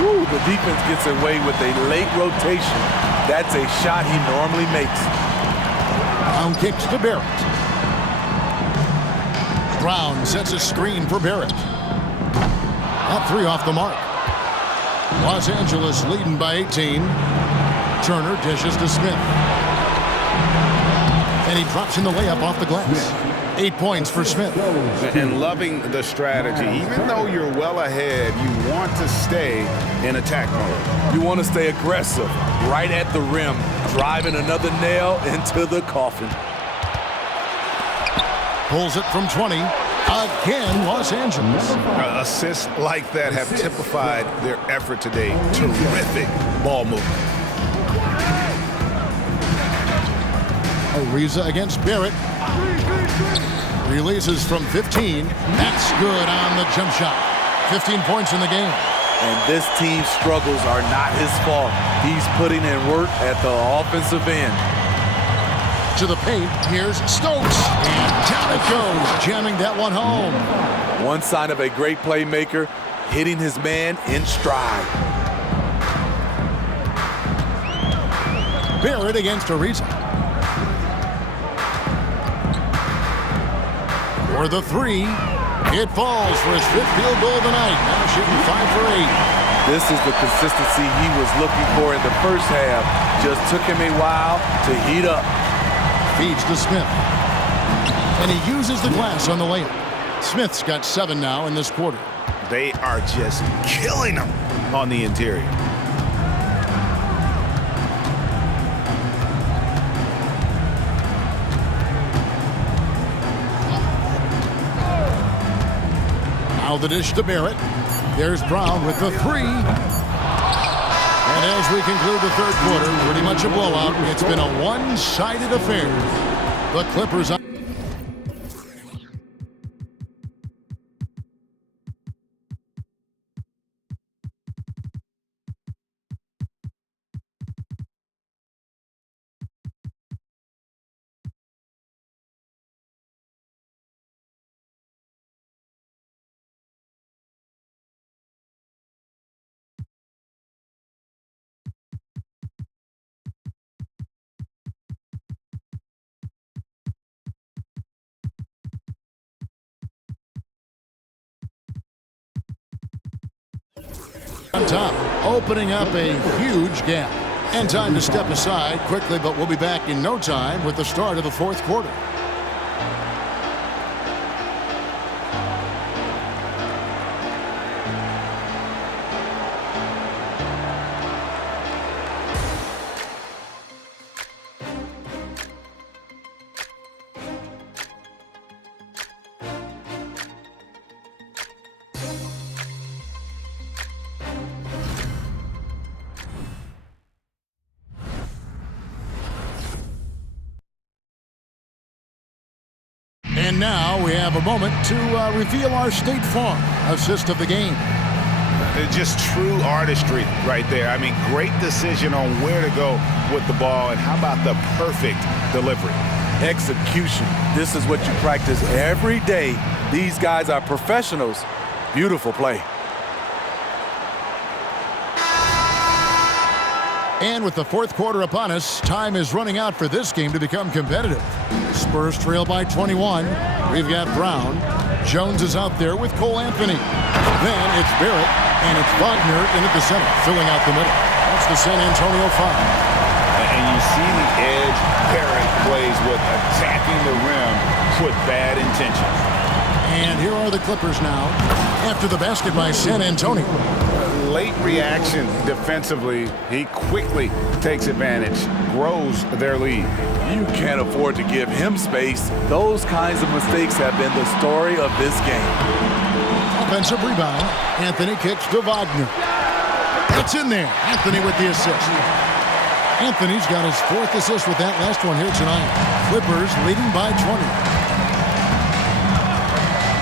Woo, the defense gets away with a late rotation. That's a shot he normally makes. Brown kicks to Barrett. Brown sets a screen for Barrett. That three off the mark. Los Angeles leading by 18. Turner dishes to Smith. And he drops in the layup off the glass. 8 points for Smith. And loving the strategy. Even though you're well ahead, you want to stay in attack mode. You want to stay aggressive, right at the rim, driving another nail into the coffin. Pulls it from 20. Again, Los Angeles. Assists like that have typified their effort today. Terrific ball movement. Ariza against Barrett. Releases from 15. That's good on the jump shot. 15 points in the game. And this team's struggles are not his fault. He's putting in work at the offensive end. To the paint, here's Stokes. And down it goes, jamming that one home. One sign of a great playmaker, hitting his man in stride. Barrett against Ariza. For the three, it falls for his fifth field goal of the night. Now shooting 5 for 8. This is the consistency he was looking for in the first half. Just took him a while to heat up. Feeds to Smith. And he uses the glass on the layup. Smith's got 7 now in this quarter. They are just killing them on the interior. Now the dish to Barrett. There's Brown with the three. And as we conclude the third quarter, pretty much a blowout. It's been a one-sided affair. The Clippers up. On top, opening up a huge gap. And time to step aside quickly, but we'll be back in no time with the start of the fourth quarter. And now we have a moment to reveal our State Farm assist of the game. It's just true artistry right there. I mean, great decision on where to go with the ball, and how about the perfect delivery? Execution. This is what you practice every day. These guys are professionals. Beautiful play. And with the fourth quarter upon us, time is running out for this game to become competitive. Spurs trail by 21. We've got Brown. Jones is out there with Cole Anthony. Then it's Barrett, and it's Wagner in at the center, filling out the middle. That's the San Antonio 5. And you see the edge Barrett plays with, attacking the rim with bad intentions. And here are the Clippers now, after the basket by San Antonio. Late reaction defensively. He quickly takes advantage, grows their lead. You can't afford to give him space. Those kinds of mistakes have been the story of this game. Offensive rebound. Anthony kicks to Wagner. It's in there. Anthony with the assist. Anthony's got his fourth assist with that last one here tonight. Clippers leading by 20.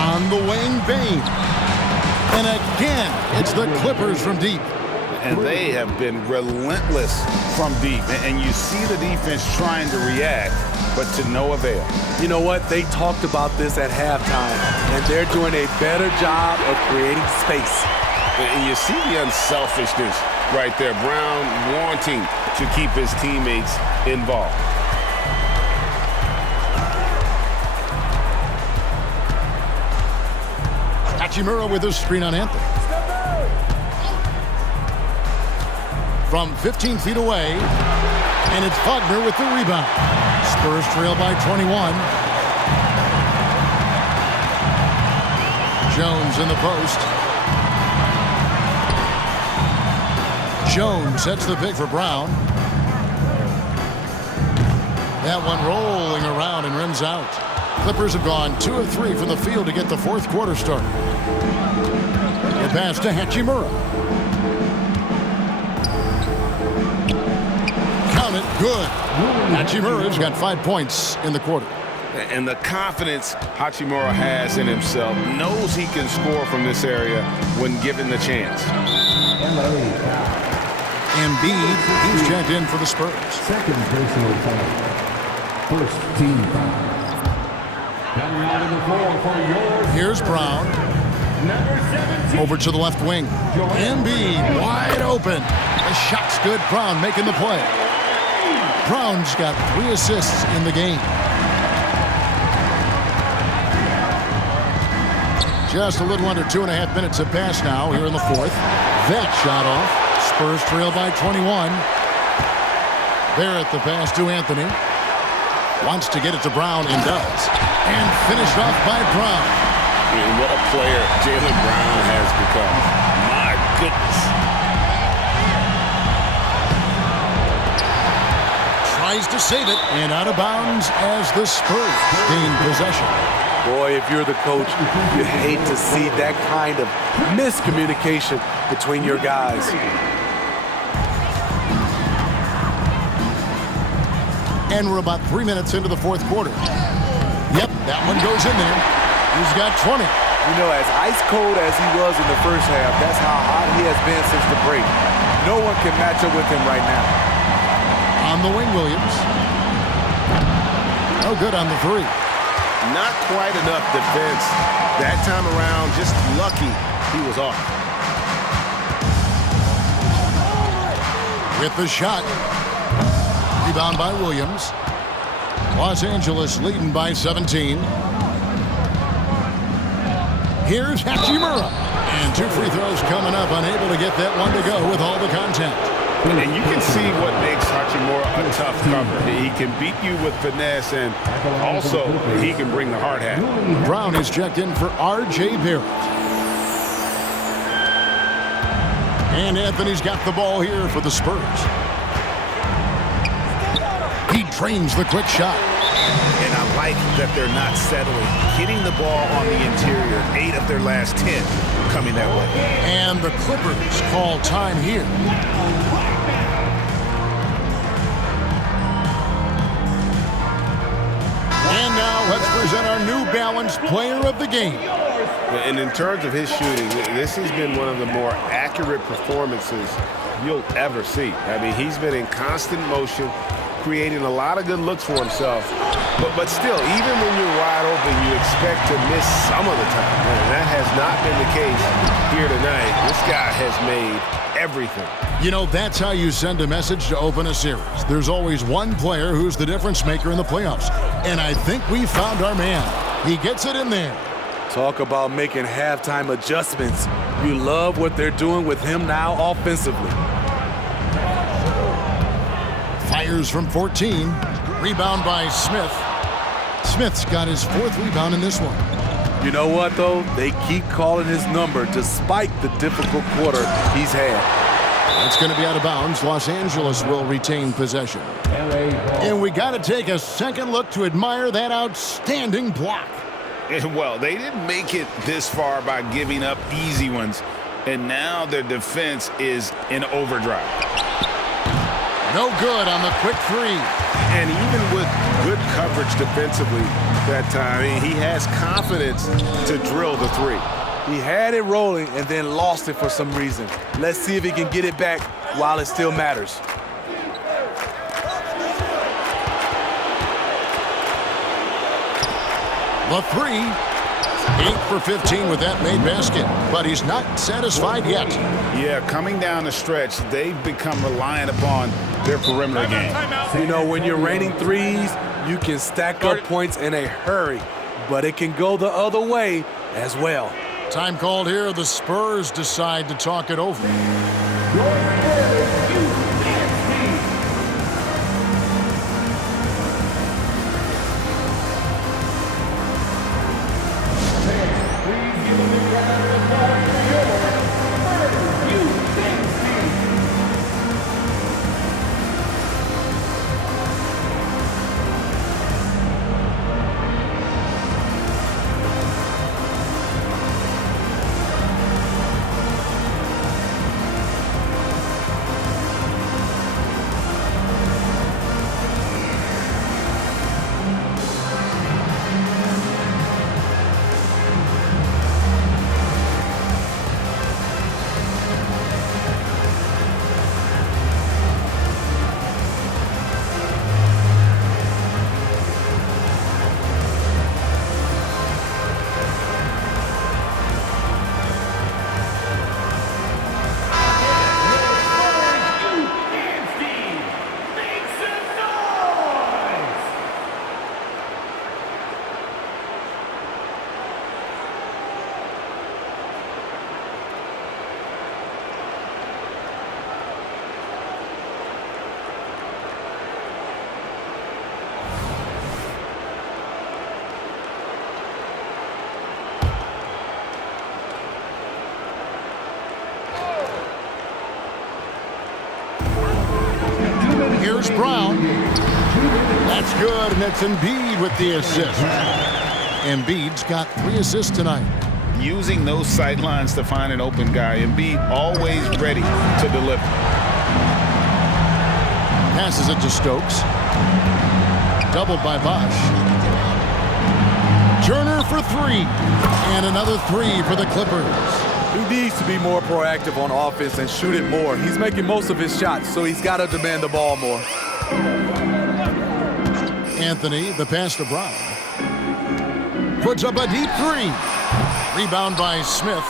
On the wing, Bain. And again, it's the Clippers from deep. And they have been relentless from deep. And you see the defense trying to react, but to no avail. You know what? They talked about this at halftime, and they're doing a better job of creating space. And you see the unselfishness right there. Brown wanting to keep his teammates involved. Hachimura with his screen on Anthony. From 15 feet away, and it's Wagner with the rebound. Spurs trail by 21. Jones in the post. Jones sets the pick for Brown. That one rolling around and rims out. Clippers have gone 2 of 3 from the field to get the fourth quarter started. The pass to Hachimura. Count it, good. Hachimura's got 5 points in the quarter. And the confidence Hachimura has in himself, knows he can score from this area when given the chance. Embiid, he's checked in for the Spurs. Second personal foul. First team foul. Coming out of the floor for yours. Here's Brown. Number 17. Over to the left wing. Embiid wide open. The shot's good. Brown making the play. Brown's got 3 assists in the game. Just a little under 2.5 minutes have passed now here in the fourth. That shot off. Spurs trail by 21. Barrett the pass to Anthony. Wants to get it to Brown and does. And finished off by Brown. I mean, what a player Jaylen Brown has become. My goodness. Tries to save it and out of bounds as the Spurs gain possession. Boy, if you're the coach, you hate to see that kind of miscommunication between your guys. And we're about 3 minutes into the fourth quarter. Yep, that one goes in there. He's got 20. You know, as ice cold as he was in the first half, that's how hot he has been since the break. No one can match up with him right now. On the wing, Williams. No good on the three. Not quite enough defense that time around. Just lucky he was off. With the shot. Rebound by Williams. Los Angeles leading by 17. Here's Hachimura. And 2 free throws coming up. Unable to get that one to go with all the contact. And you can see what makes Hachimura a tough cover. He can beat you with finesse, and also he can bring the hard hat. Brown is checked in for R.J. Barrett. And Anthony's got the ball here for the Spurs. He drains the quick shot. And I like that they're not settling. Hitting the ball on the interior, 8 of their last 10 coming that way. And the Clippers call time here. And now let's present our New Balance Player of the Game. And in terms of his shooting, this has been one of the more accurate performances you'll ever see. I mean, he's been in constant motion, creating a lot of good looks for himself. But still, even when you're wide open, you expect to miss some of the time. And that has not been the case here tonight. This guy has made everything. You know, that's how you send a message to open a series. There's always one player who's the difference maker in the playoffs. And I think we found our man. He gets it in there. Talk about making halftime adjustments. You love what they're doing with him now offensively. Fires from 14. Rebound by Smith. Smith's got his 4th rebound in this one. You know what, though? They keep calling his number despite the difficult quarter he's had. That's going to be out of bounds. Los Angeles will retain possession. And we got to take a second look to admire that outstanding block. Well, they didn't make it this far by giving up easy ones. And now their defense is in overdrive. No good on the quick three. And even with good coverage defensively that time, he has confidence to drill the three. He had it rolling and then lost it for some reason. Let's see if he can get it back while it still matters. The three. 8 for 15 with that made basket, but he's not satisfied yet. Yeah, coming down the stretch, they've become reliant upon their perimeter game. You know, when you're raining threes, you can stack up points in a hurry, but it can go the other way as well. Time called here. The Spurs decide to talk it over. Here's Brown. That's good, and it's Embiid with the assist. Embiid's got 3 assists tonight. Using those sight lines to find an open guy. Embiid always ready to deliver. Passes it to Stokes. Doubled by Bosch. Turner for 3. And another 3 for the Clippers. He needs to be more proactive on offense and shoot it more. He's making most of his shots, so he's got to demand the ball more. Anthony, the pass to Brown. Puts up a deep 3. Rebound by Smith.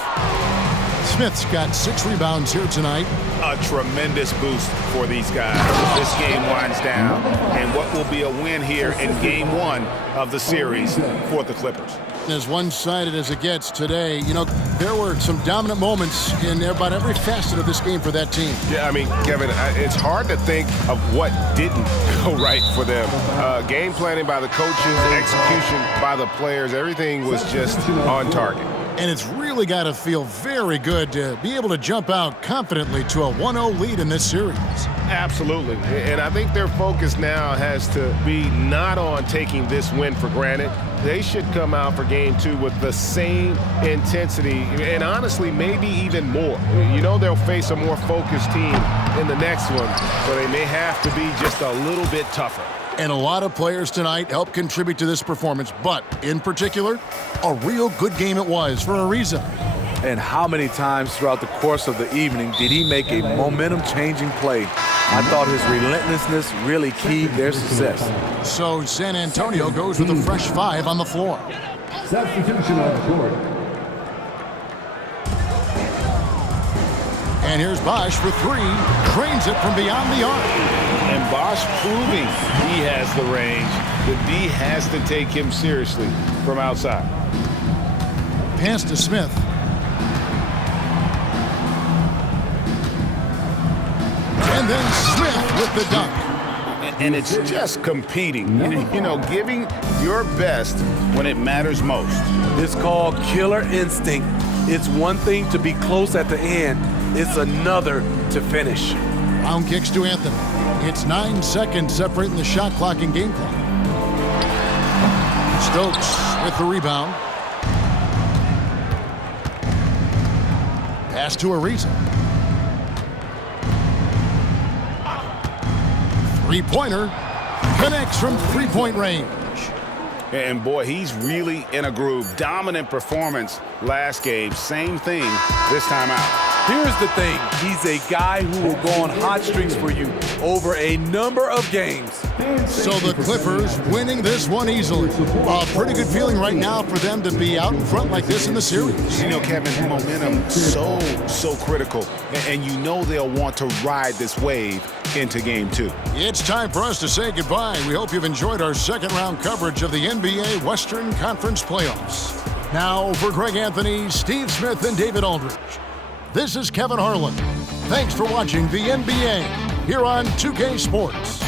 Smith's got 6 rebounds here tonight. A tremendous boost for these guys as this game winds down, and what will be a win here in Game 1 of the series for the Clippers. As one-sided as it gets today, you know, there were some dominant moments in about every facet of this game for that team. Yeah, I mean, Kevin, it's hard to think of what didn't go right for them. Game planning by the coaches, execution by the players, everything was just on target. And it's really got to feel very good to be able to jump out confidently to a 1-0 lead in this series. Absolutely. And I think their focus now has to be not on taking this win for granted. They should come out for Game 2 with the same intensity and honestly maybe even more. You know they'll face a more focused team in the next one, so they may have to be just a little bit tougher. And a lot of players tonight helped contribute to this performance, but in particular, a real good game it was for a reason. And how many times throughout the course of the evening did he make a momentum-changing play? I thought his relentlessness really keyed their success. So San Antonio goes with a fresh 5 on the floor. Substitution on the court. And here's Bosch for 3. Drains it from beyond the arc. And Bosch proving he has the range. The D has to take him seriously from outside. Pass to Smith. And then Smith with the dunk. And it's just competing, you know, giving your best when it matters most. It's called killer instinct. It's one thing to be close at the end. It's another to finish. Brown kicks to Anthony. It's 9 seconds separating the shot clock and game clock. Stokes with the rebound. Pass to Ariza. Three-pointer connects from three-point range. And boy, he's really in a groove. Dominant performance last game. Same thing this time out. Here's the thing. He's a guy who will go on hot streaks for you over a number of games. So the Clippers winning this one easily. A pretty good feeling right now for them to be out in front like this in the series. You know, Kevin, momentum so critical. And you know they'll want to ride this wave into Game 2. It's time for us to say goodbye. We hope you've enjoyed our second round coverage of the NBA Western Conference Playoffs. Now for Greg Anthony, Steve Smith, and David Aldridge. This is Kevin Harlan. Thanks for watching the NBA here on 2K Sports.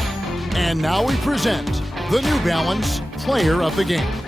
And now we present the New Balance Player of the Game.